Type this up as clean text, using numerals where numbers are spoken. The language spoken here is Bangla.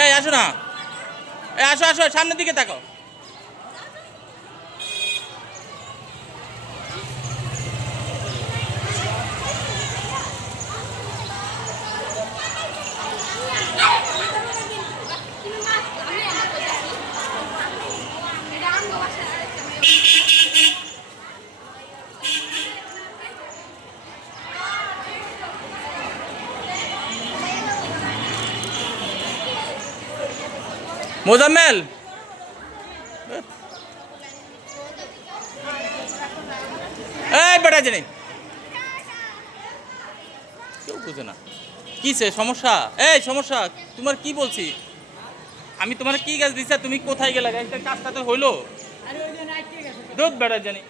এই আসো না, এই আসো আসো, সামনের দিকে তাকাও। মোজাম্মেল, এই বেটা জানি কেউ বুঝে না কিসে সমস্যা। এই সমস্যা তোমার কি বলছি আমি, তোমার কি গাছ দিচ্ছা, তুমি কোথায় গেলে? কাজটা তো হইলো দুধ বেটা জানি।